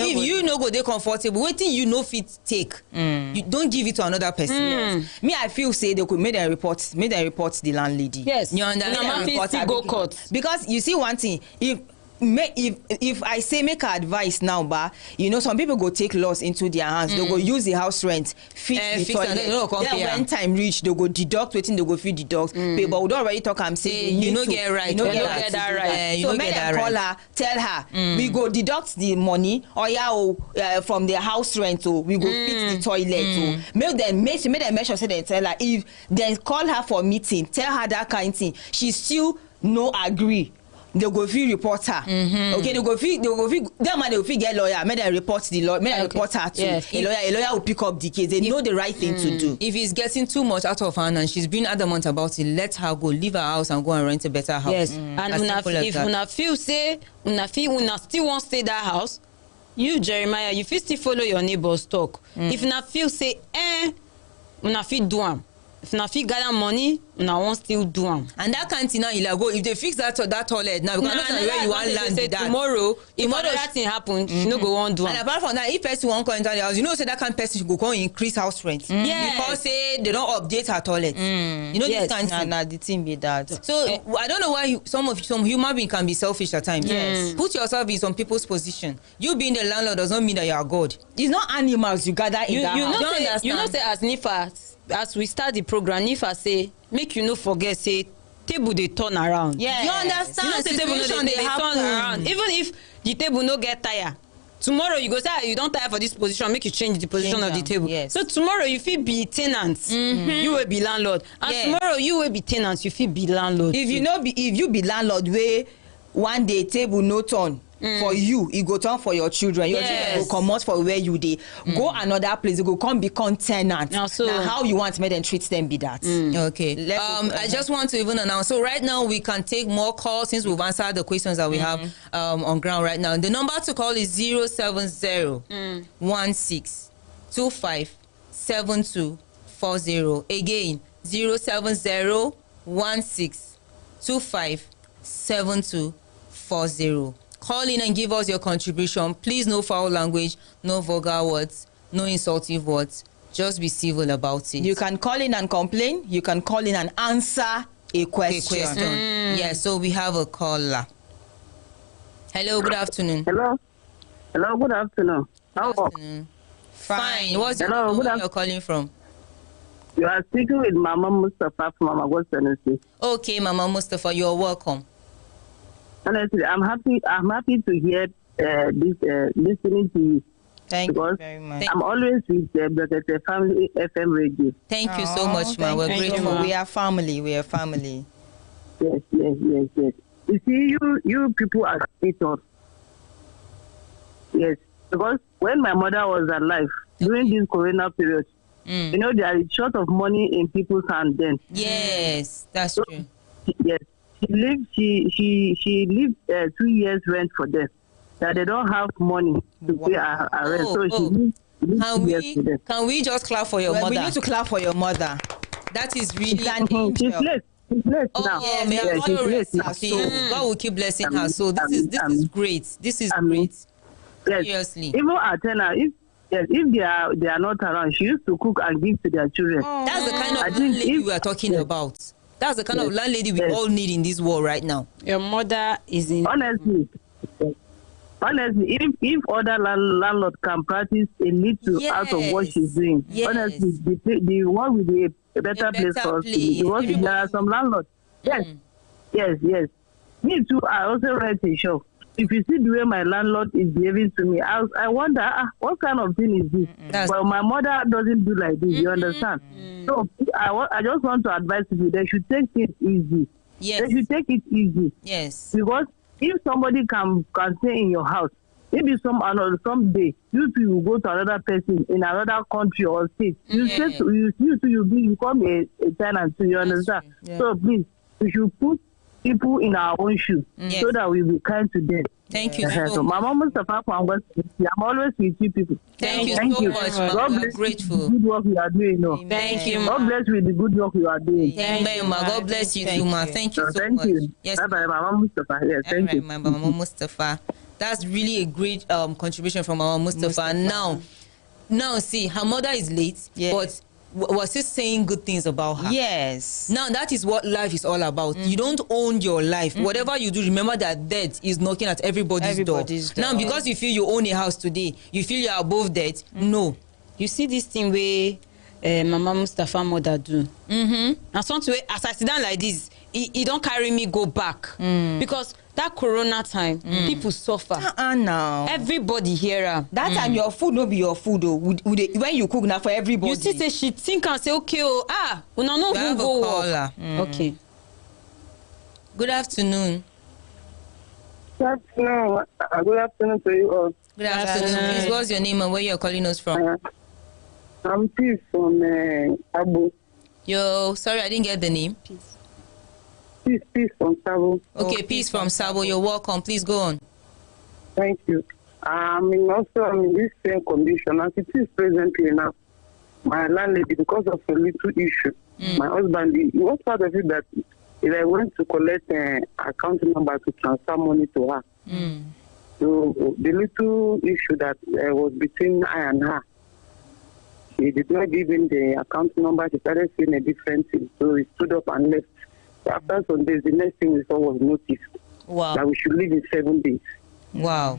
if you no go they comfortable, waiting you no fit take. You don't give it to another person. Me I feel say they could make them report the landlady. Yes, you understand? Go court. Because you see one thing, if if I say make advice now, but you know, some people go take laws into their hands. They go use the house rent, fix the toilet. Then when time reach, they go deduct wetin they go fit deduct. But we don't already talk. I'm saying you no get right. You no get that right. So make them call her, tell her we go deduct the money from their house rent. We go fix the toilet. Make them make sure say they tell her. If they call her for meeting, tell her that kind of thing. She still no agree. They go fit report her. Okay, they go fit that man, they go fit get lawyer, make them report the lawyer, make them report her to a lawyer will pick up the case. They know the right thing to do. If it's getting too much out of hand and she's being adamant about it, let her go, leave her house and go and rent a better house. Yes. And if una feel say una still want stay that house, you Jeremiah, you fit still follow your neighbors talk. If una feel say una fit do am. If una fit gather money, una wan still do am. And that kind thing now, you like go. If they fix that toilet now, because not where you want land that. Tomorrow that thing happen, she no go wan do am. And apart from that, if person wan come enter the house, you know, say that kind of person go come increase house rent. Because say they don't update her toilet. You know, this kind of thing. Nah, the thing be that. So I don't know why some human being can be selfish at times. Yes. Put yourself in some people's position. You being the landlord does not mean that you are God. It's not animals you gather in that house. You know say as Nifa, as we start the program, Nifa say make you no forget say table dey turn around. Yeah, you understand? You know say table no dey turn around. Even if the table no get tire, tomorrow you go say you don tire for this position, make you change the position of the table. Yes. So tomorrow you fit be tenant, you will be landlord, and tomorrow you will be tenant, you fit be landlord. If you be landlord, wey one day table no turn. For you, it go turn for your children. Your children go come out for where you dey. Go another place, you go come become tenant. Now how you want me then treat them be that. Okay. I just want to even announce. So right now we can take more calls since we've answered the questions that we have on ground right now. The number to call is 070 16 25 7240. Again, 070 16 25 7240. Call in and give us your contribution. Please, no foul language, no vulgar words, no insultive words. Just be civil about it. You can call in and complain. You can call in and answer a question. Yeah, so we have a caller. Hello, good afternoon. Hello, good afternoon. How are you? Fine. What's your name? Where you're calling from? You are speaking with Mama Mustafa from Amagos, Tennessee. Okay, Mama Mustafa, you're welcome. Honestly, I'm happy to hear listening to you. Thank you very much. I'm always with the Family FM radio. Thank you so much, ma. We're grateful. We are family. We are family. Yes. You see, you people are spiritual. Yes, because when my mother was alive during this Corona period, you know, there is short of money in people's hands then. Yes, that's true. Yes. She lived 2 years rent for them. That they don't have money to pay her rent. So she lived 2 years for them. Can we just clap for your mother? We need to clap for your mother. That is really She's blessed now. Yeah, God will keep blessing her. So this is great. This is great. Yes. Seriously. Even at Tena, if they are not around, she used to cook and give to their children. That's the kind of landlady we are talking about. That's the kind of landlady we all need in this world right now. Your mother is in. Honestly, if other landlord can practice a little out of what she's doing, honestly, the one will be a better place for us to be. Because there are some landlords. Yes. Me too, I also rent a shop. If you see the way my landlord is behaving to me, I wonder, what kind of thing is this? Well, my mother doesn't do like this, you understand? So I just want to advise you, they should take it easy. Yes. They should take it easy. Yes. Because if somebody can stay in your house, maybe someday you two will go to another person in another country or state. You become a tenant too, you understand? Yeah. So please, we should put people in our own shoes so that we be kind to them. Thank you so much. Mama Mustafa, I'm always with you people. Thank you so much. God bless grateful. The good work you are doing. Thank you. God bless you with the good work you are doing. Amen, ma. God bless you too, ma. Thank you so much. Yes. Bye, Mama Mustafa. Yes, thank you. Mama Mustafa. That's really a great contribution from Mama Mustafa. Now, see, her mother is late, but was he saying good things about her? Yes. Now that is what life is all about. You don't own your life. Whatever you do, remember that death is knocking at everybody's door. Now, because you feel you own a house today, you feel you're above death. No. You see this thing where Mama Mustafa mother do. And something where, as I sit down like this, he don't carry me go back. Because that corona time, people suffer. Now everybody here. That time your food no be your food though. When you cook now for everybody. You see, say she think and say, okay, una no go. Okay. Good afternoon. Good afternoon. Good afternoon to you all. Good afternoon. Please, what's your name and where you're calling us from? I'm Peace from Abu. Sorry, I didn't get the name. Peace from Sabo. Okay, Peace from Sabo. You're welcome. Please go on. Thank you. I'm in this same condition as it is presently now. My landlady, because of a little issue, my husband, he was part of it that I went to collect an account number to transfer money to her. So the little issue that was between I and her, he did not give him the account number. He started saying a different thing. So he stood up and left. So after some days, the next thing we saw was notice that we should leave in 7 days. Wow.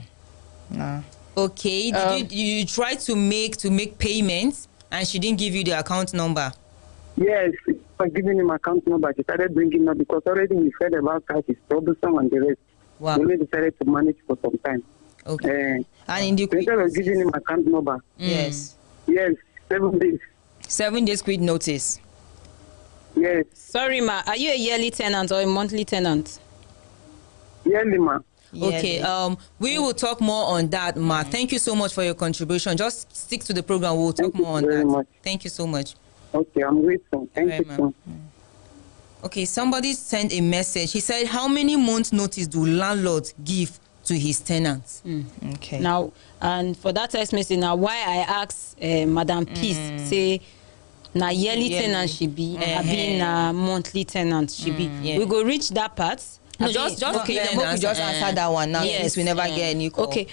Okay. Did you try to make payments and she didn't give you the account number? Yes, by giving him account number, she started bringing up because already we heard about cash is troublesome and the rest. Wow. We only decided to manage for some time. Okay. And in the instead of giving him account number. Yes. Yes, 7 days. 7 days quit notice. Yes. Sorry, ma. Are you a yearly tenant or a monthly tenant? Yearly, ma. Okay. We will talk more on that, ma. Thank you so much for your contribution. Just stick to the program. We'll talk more on that. Much. Thank you so much. Okay, I'm grateful. Thank you, so. Okay, somebody sent a message. He said, how many months notice do landlords give to his tenants? Okay. Now, and for that text message, now why I asked Madam Peace, say, na yearly tenant she be, be na monthly tenant she be. We go reach that part. No, just okay, then we just answer that one now. Yes, we never get any call. Okay.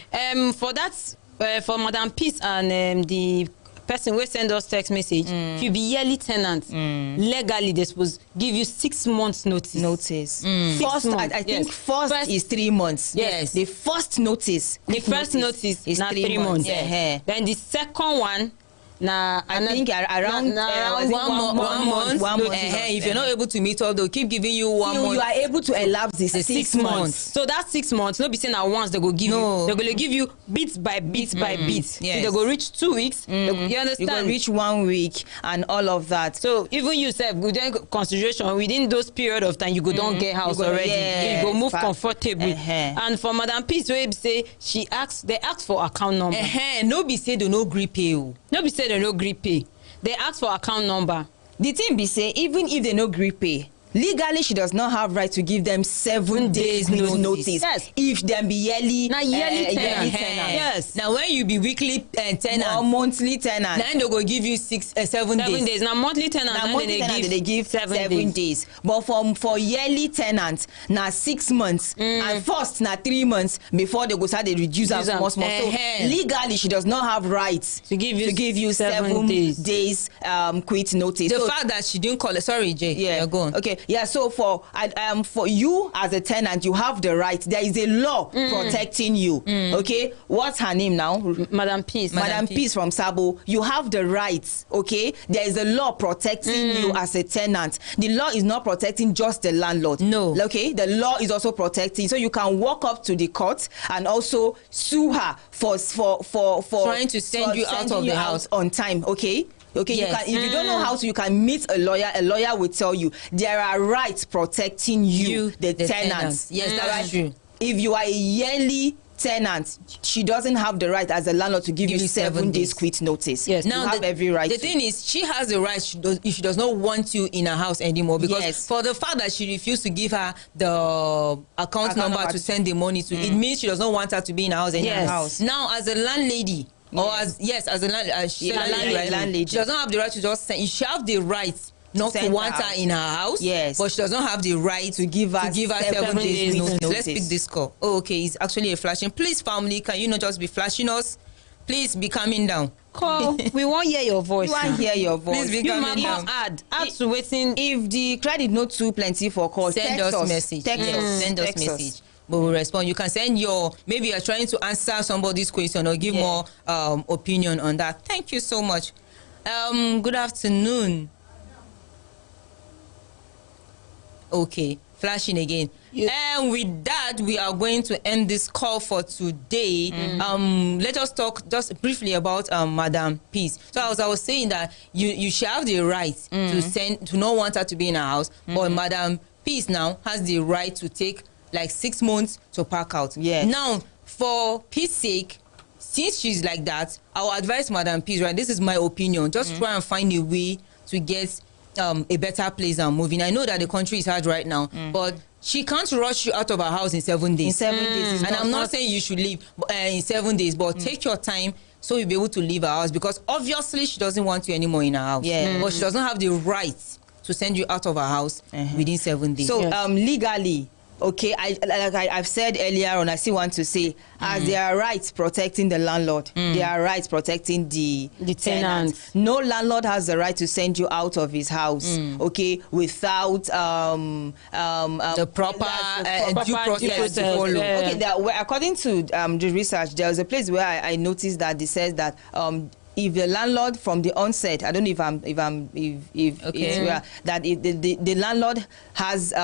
For that, for Madam Peace and the person will send us text message. If you be yearly tenant, legally they supposed give you 6 months notice. First, I think first is 3 months. Yes. The first notice. The first notice is 3 months. Yeah. Then the second one. Now I think around 1 month. If you're not able to meet up, they'll keep giving you 1 month. You are able to elapse the 6 months. So that 6 months, not be saying at once they go give you. They're going to give you bit by bit by bit. Yes. So they go reach 2 weeks. You understand? You go reach 1 week and all of that. So even you said good consideration within those period of time, you go don't get house already. You go move comfortably. And for Madam Peace, we say they ask for account number. No be say they no agree pay. No be say they no gree pay. They ask for account number. The thing be say even if they no gree pay, legally she does not have right to give them 7 days notice. Yes. If them be yearly tenant. Yes. Now when you be weekly tenant or monthly tenant, then they go give you 7 days. Now monthly tenant, they give 7 days. But for yearly tenant, now 6 months and first now 3 months before they go start they reduce them small. So legally she does not have rights to give you 7 days quit notice. The fact that she didn't call it. Sorry, Jay. Yeah, go on. Okay. Yeah, so for you as a tenant, you have the right. There is a law protecting you. Okay, what's her name now? Madam Peace. Madam Peace from Sabo. You have the rights. Okay, there is a law protecting you as a tenant. The law is not protecting just the landlord. No. Okay, the law is also protecting. So you can walk up to the court and also sue her for trying to send you out of the house on time. Okay. Okay, yes. If you don't know how to, you can meet a lawyer. A lawyer will tell you there are rights protecting you the tenants. Yes, that's true. If you are a yearly tenant, she doesn't have the right as a landlord to give you 7 days quit notice. Yes, now you have every right. The thing is, she has the right if she does not want you in her house anymore. Because for the fact that she refused to give her the account number to send the money to, it means she does not want her to be in her house anymore. Now, as a landlady. Or as a landlady, she does not have the right to just send. She have the right not to want her in her house. Yes, but she does not have the right to give her 7 days notice. Let's pick this call. Oh, okay, it's actually a flashing. Please, family, can you not just be flashing us? Please be calming down. call. We won't hear your voice. We want hear your voice. Please You might add to waiting. If the credit not too plenty for call, send us message. Send us message. But we'll respond. You can send maybe you're trying to answer somebody's question or give more opinion on that. Thank you so much. Good afternoon. Okay, flashing again. And with that, we are going to end this call for today. Let us talk just briefly about Madam Peace. So as I was saying that you should have the right to not want her to be in our house, but Madam Peace now has the right to take like 6 months to pack out. Yes. Now, for Peace's sake, since she's like that, I will advise Madam Peace, right? This is my opinion. Just try and find a way to get a better place than moving. I know that the country is hard right now, but she can't rush you out of her house in 7 days. In 7 days. And I'm not saying you should leave in 7 days, but take your time so you'll be able to leave her house, because obviously she doesn't want you anymore in her house. Yeah. But she doesn't have the right to send you out of her house within 7 days. So legally, okay, I've said earlier on, I still want to say, as there are rights protecting the landlord, there are rights protecting the tenant. No landlord has the right to send you out of his house, okay, without the proper due process to follow. Okay, according to the research, there was a place where I noticed that it says that if the landlord from the onset, I don't know that if the landlord has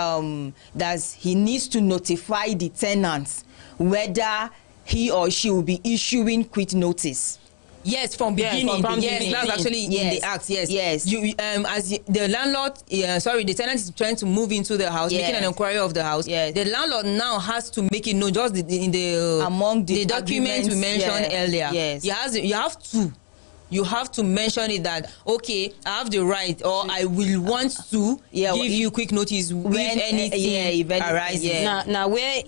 he needs to notify the tenants whether he or she will be issuing quit notice. Yes, from beginning. Yes, that's actually in the act. Yes. Yes. You as the landlord, the tenant is trying to move into the house, making an inquiry of the house. Yes. The landlord now has to make it known, just among the documents we mentioned earlier. Yes. You have to mention it that, okay, I have the right, or I will want to give you quick notice when anything arises. Now where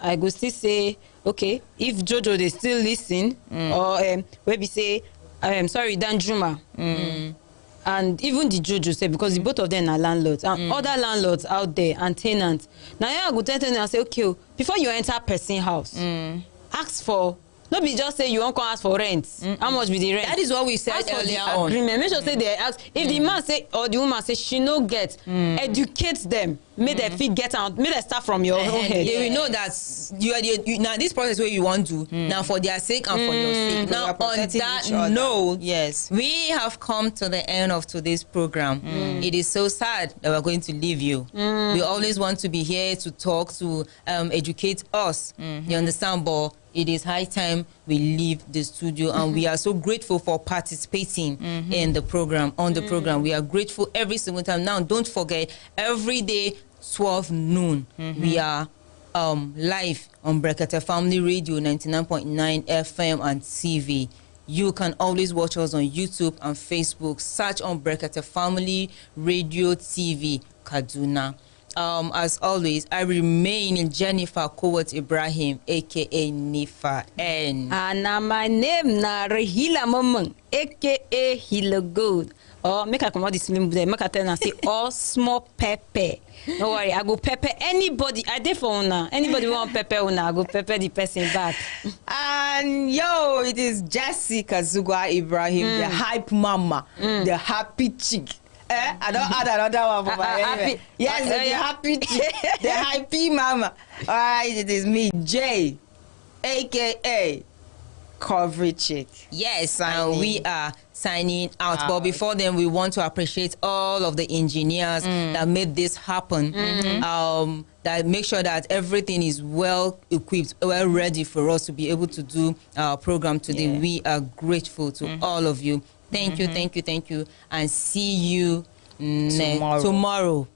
I go still say, okay, if Jojo they still listen, or where we say, sorry, Danjuma, and even the Jojo say, because the both of them are landlords, and other landlords out there and tenants. Now I go tell tenant and say, okay, before you enter person house, ask for. No be just say you won't come ask for rent. How much be the rent? That is what we said earlier on. Agreement. Make sure say they ask. If the man say or the woman say she no get, educate them. Make them fit get out. Make them start from your own head. They will know that now this process where you want to now for their sake and for your sake. Now on that note, yes, we have come to the end of today's program. It is so sad that we're going to leave you. We always want to be here to talk, to educate us. You understand, but it is high time we leave the studio, and we are so grateful for participating in the program, the program. We are grateful every single time. Now, don't forget, every day, 12 noon, we are live on Brekete Family Radio 99.9 FM and TV. You can always watch us on YouTube and Facebook. Search on Brekete Family Radio TV Kaduna. As always, I remain Jennifer Kowat Ibrahim, aka Nifa N. And my name na Rahila Momon, aka Hilo Good. Or make a come out this film there, make a tell and say all small pepper. Don't worry, I go pepper anybody. I did for una. Anybody want pepper una, I go pepper the person back. And it is Jessica Zugwa Ibrahim, the hype mama, the happy chick. I don't add another one for my happy. Yes, the happy chick, the happy mama. All right, it is me, Jay, aka Coverage Chick. Yes, and we are signing out. But before then, we want to appreciate all of the engineers that made this happen. That make sure that everything is well equipped, well ready for us to be able to do our program today. We are grateful to all of you. Thank you, and see you tomorrow.